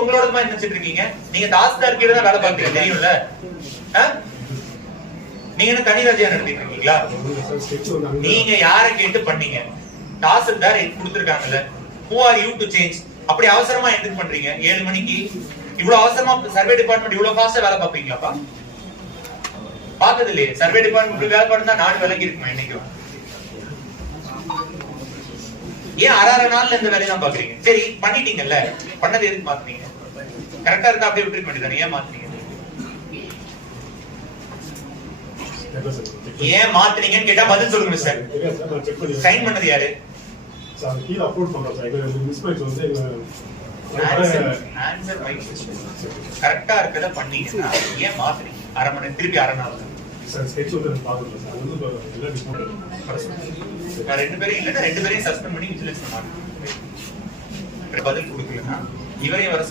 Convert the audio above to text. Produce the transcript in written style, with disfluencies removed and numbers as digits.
உங்களோட தான் நினைச்சிட்டு இருக்கீங்க. நீங்க தாசில்தார் கீழ தான் வேலை பார்க்கறீங்க தெரியும்ல. நீங்க என்ன தனி ராஜ்யம் நடத்திட்டு இருக்கீங்களா? நீங்க யாரை கேட்டு பண்ணீங்க? Tahsildar கொடுத்திருக்காங்கல்ல. Who are you to change? அப்படி அவசரமா எதுக்கு பண்றீங்க? 7 மணிக்கு இவ்வளவு அவசரமா சர்வே டிபார்ட்மெண்ட் இவ்வளவு ஃபாஸ்டா வேலை பார்ப்பீங்களாப்பா? பார்த்தது இல்லையே. சர்வே டிபார்ட்மெண்ட் வேலை பார்த்தா நாடு விலகி இருக்குமா இன்னைக்கு? ஏன் அரை நாள்ல இந்த வேலையை தான் பாக்குறீங்க? சரி பண்ணிட்டீங்கல்ல, பண்ணது எதுக்கு மாத்துறீங்க? கரெக்டா இருந்தா அப்படியே விட்டுருக்க வேண்டியதானே, ஏன் மாத்துறீங்க? ஏன் மாத்துறீங்கன்னு கேட்டா பதில் சொல்லுங்க மிஸ்டர். சைன் பண்ணது யாரு? கரெக்டா இருக்கத பண்ணீங்கன்னா ஏன் மாத்துறீங்க? அரை மணி திருப்பி அரை நாள் ரெண்டு பேரும் இல்லன்னா 2 பேரையும் சஸ்பெண்ட் பண்ணி விஜிலன்ஸ் பண்ணாங்க. பதில் கொடுக்கலன்னா இவரையும் வர